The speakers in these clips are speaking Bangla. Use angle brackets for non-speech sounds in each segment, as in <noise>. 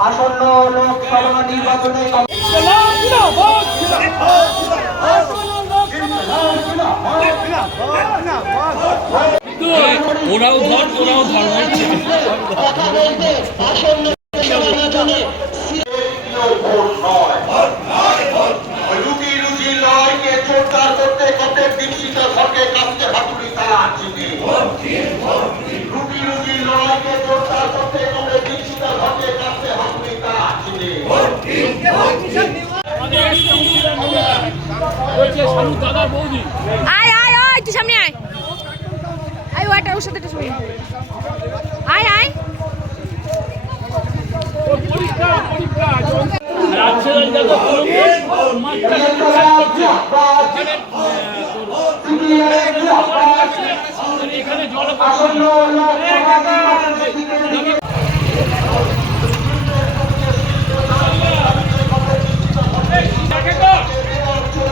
আসন্ন লোকসভা ওরাও ধর ওরাও ধর কথা বলতে আসন্ন জোরদার করতে করতে দীক্ষিত সরকে কাছে হাতুড়ি তারা চিনি রুটি রুটি লয়কে জোরদার করতে করতে দীক্ষিত সরকে কাছে তারা চিনি বলছে শালু আয় আয় আয় তুই সামনে আয়। আয় ওয়াটা ওর সাথে শুনি আয়। আয় পরীক্ষা পরীক্ষা রাজ্যের যাদব এখানে জল আসন্ন লোকসভা নির্বাচনের দিকে দেখে তো সংসদে পৌঁছে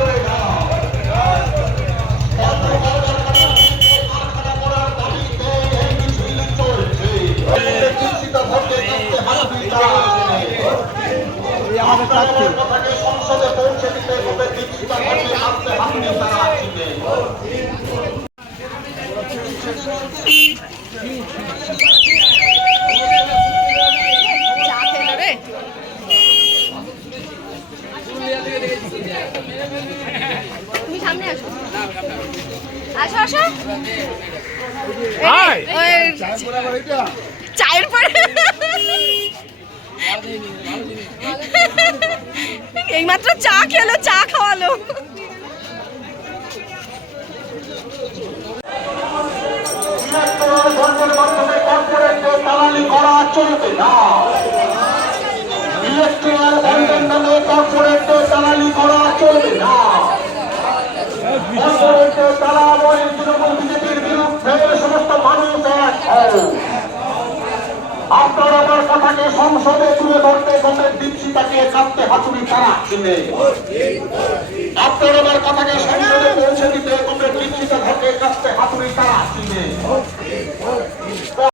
দিতে হবে দীক্ষিত ভোটে আসতে হাতুড়ি তারা চিনে চা খেলো রে তুমি সামনে আসো। আসো আসো। চায়ের পরে <laughs> এইমাত্র চা খেলো চা খাওয়ালো। করা চলবে না। আপনার আমার কথাকে সংসদে তুলে ধরতে গত দীপশিতাকে কাঁপতে হাতুড়ি তারা চিনে আপনার আমার কথাকে সংসদে পৌঁছে দিতে গত